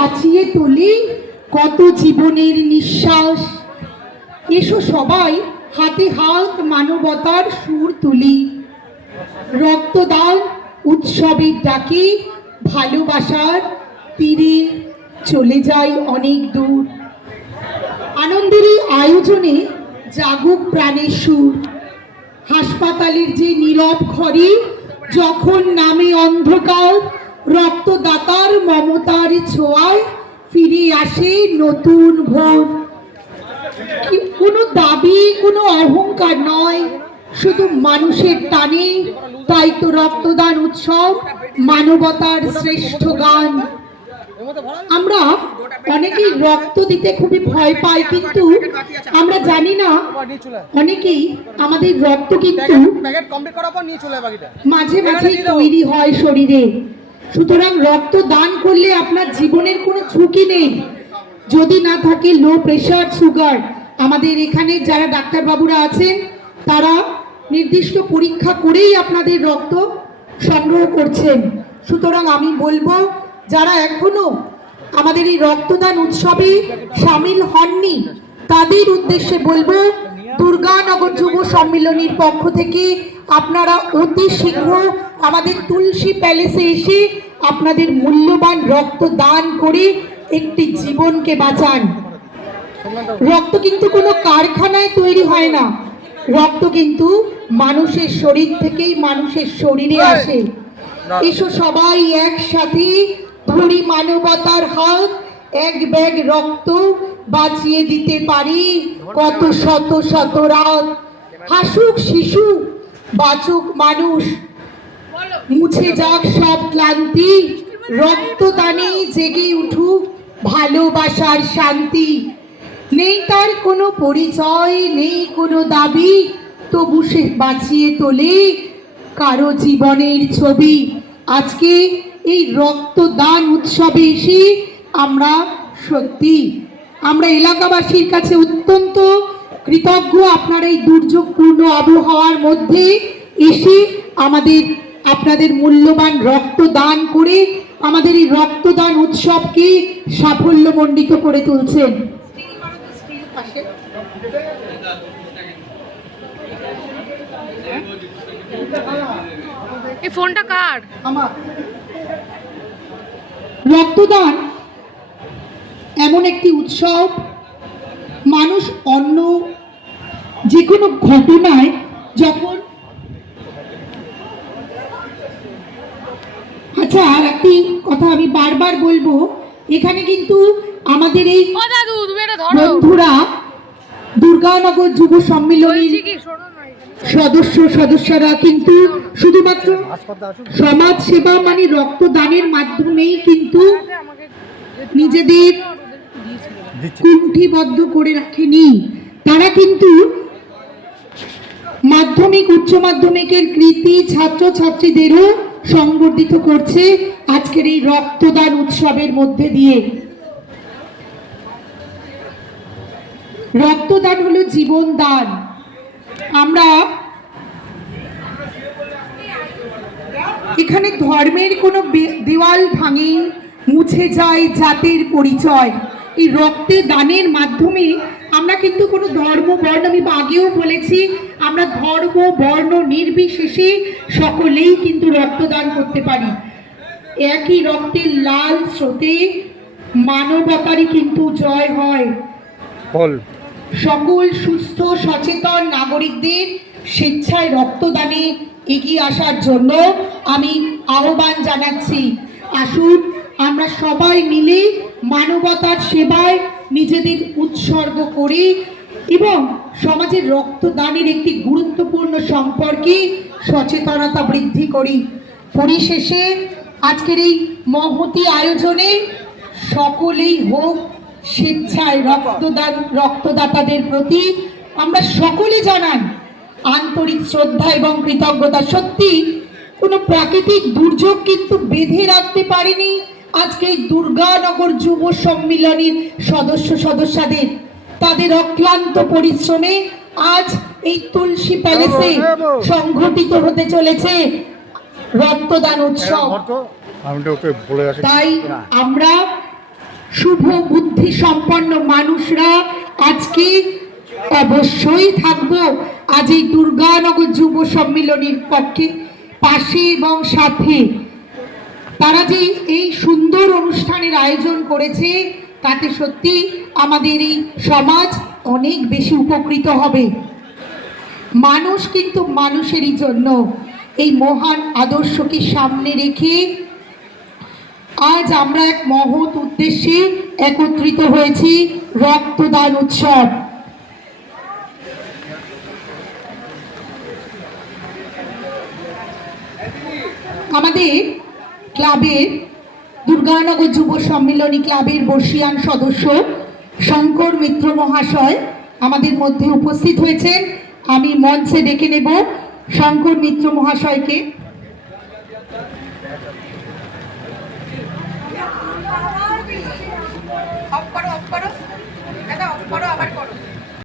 বাঁচিয়ে তোলে কত জীবনের নিঃশ্বাস। এসো সবাই হাতে হাত মানবতার সুর তুলি, রক্তদান উৎসবের ডাকে ভালোবাসার তীরে চলে যাই অনেক দূর। আনন্দের এই আয়োজনে জাগুক প্রাণের সুর, হাসপাতালের যে নীরব ঘরে যখন নামে অন্ধকার, রক্তদাতার মমতার ছোঁয়ায় ফিরে আসে নতুন ভোর। কোনো দাবি কোনো অহংকার নয়, শুধু মানুষের টানে, তাই তো রক্তদান উৎসব মানবতার শ্রেষ্ঠ গান। আমরা অনেকেই রক্ত দিতে খুবই ভয় পাই, কিন্তু আমরা জানি না অনেকেই আমাদের রক্ত কিন্তু মাঝে মাঝে তৈরি হয় শরীরে। সুতরাং রক্ত দান করলে আপনার জীবনের কোনো ঝুঁকি নেই। যদি না থাকে লো প্রেশার, সুগার, আমাদের এখানে যারা ডাক্তারবাবুরা আছেন তারা নির্দিষ্ট পরীক্ষা করেই আপনাদের রক্ত সংগ্রহ করছেন। সুতরাং আমি বলবো যারা এখনো আমাদের এই রক্তদান উৎসবে সামিল হননি তাদের উদ্দেশ্যে বলবো, দুর্গানগর যুব সম্মিলনীর পক্ষ থেকে আপনারা অতি শীঘ্র আমাদের তুলসী প্যালেসে এসে আপনাদের মূল্যবান রক্ত দান করে একটি জীবনকে বাঁচান। রক্ত কিন্তু কোনো কারখানায় তৈরি হয় না, রক্ত কিন্তু মানুষের শরীর থেকেই মানুষের শরীরে আসে। এসো সবাই একসাথে ধরি মানবতার হাত, এক ব্যাগ রক্ত বাঁচিয়ে দিতে পারি কত শত শত রাত। হাসুক শিশু, বাঁচুক মানুষ, মুছে যাক সব ক্লান্তি, রক্তদানে জেগে উঠুক ভালোবাসার শান্তি। নেই তার কোনো পরিচয়, নেই কোনো দাবি, তবু সে বাঁচিয়ে তোলে কারো জীবনের ছবি। আজকে এই রক্তদান উৎসবে এসে আমরা সত্যি আমরা এলাকাবাসীর কাছে অত্যন্ত কৃতজ্ঞ। আপনারা এই দুর্যোগপূর্ণ আবহাওয়ার মধ্যে এসে আপনাদের মূল্যবান রক্ত দান করে আমাদের এই রক্তদান উৎসবকে সাফল্যমণ্ডিত করে তুলছেন। এই ফোনটা কার? আমার। রক্তদান এমন একটি উৎসব, মানুষ অন্য যে কোনো ঘটনায় যখন আচ্ছা, আর একটি কথা আমি বারবার বলবো, এখানে কিন্তু আমাদের এই বন্ধুরা দুর্গানগর যুব সম্মিলনীর সদস্যরা কিন্তু শুধুমাত্র সমাজ সেবা মানে রক্তদানের মাধ্যমেই কিন্তু নিজেদের কুণ্ঠিবদ্ধ করে রাখেনি। তারা কিন্তু মাধ্যমিক উচ্চ মাধ্যমিকের কৃতী ছাত্রছাত্রীদেরও সংবর্ধিত করছে আজকের এই রক্তদান উৎসবের মধ্যে দিয়ে। রক্তদান হলো জীবন দান। আমরা এখানে ধর্মের কোনো দেওয়াল ভাঙে, মুছে যায় জাতের পরিচয়। এই রক্তে দানের মাধ্যমে আমরা কিন্তু কোনো ধর্ম বর্ণ, আমি আগেও বলেছি, আমরা ধর্ম বর্ণ নির্বিশেষে সকলেই কিন্তু রক্তদান করতে পারি। একই রক্তের লাল স্রোতে মানবতারই কিন্তু জয় হয়। সকল সুস্থ সচেতন নাগরিকদের স্বেচ্ছায় রক্তদানে এগিয়ে আসার জন্য আমি আহ্বান জানাচ্ছি। আসুন আমরা সবাই মিলে মানবতার সেবায় নিজেদের উৎসর্গ করি এবং সমাজের রক্তদানের একটি গুরুত্বপূর্ণ সম্পর্কে সচেতনতা বৃদ্ধি করি। পরিশেষে আজকের এই মহতী আয়োজনে সকলেই হোক স্বেচ্ছায় রক্তদাতাদের প্রতি আমরা সকলে জানান আন্তরিক শ্রদ্ধা এবং কৃতজ্ঞতা। সত্যি কোনো প্রাকৃতিক দুর্যোগ কিন্তু বেঁধে রাখতে পারেনি আজকে এই দুর্গানগর যুব সম্মিলনীর সদস্যদের। তাদের অক্লান্ত পরিশ্রমে আজ এই তুলসী প্যালেসে সংঘটিত হতে চলেছে রক্তদান উৎসব। তাই আমরা শুভ বুদ্ধি সম্পন্ন মানুষরা আজকে অবশ্যই থাকবো আজ এই দুর্গানগর যুব সম্মিলনীর পক্ষে পাশে এবং সাথে। তারা যে এই সুন্দর অনুষ্ঠানের আয়োজন করেছে তাতে সত্যি আমাদের এই সমাজ অনেক বেশি উপকৃত হবে। মানুষ কিন্তু মানুষেরই জন্য, এই মহান আদর্শকে সামনে রেখে আজ আমরা এক মহৎ উদ্দেশ্যে একত্রিত হয়েছি, রক্তদান উৎসব। আমাদের ক্লাবের দুর্গানগর যুব সম্মিলনী ক্লাবের বর্ষিয়ান সদস্য শঙ্কর মিত্র মহাশয় আমাদের মধ্যে উপস্থিত হয়েছেন। আমি মঞ্চে ডেকে নেব শঙ্কর মিত্র মহাশয়কে। অফ করো, অফ করো, দাদা অফ করো, আবার করো।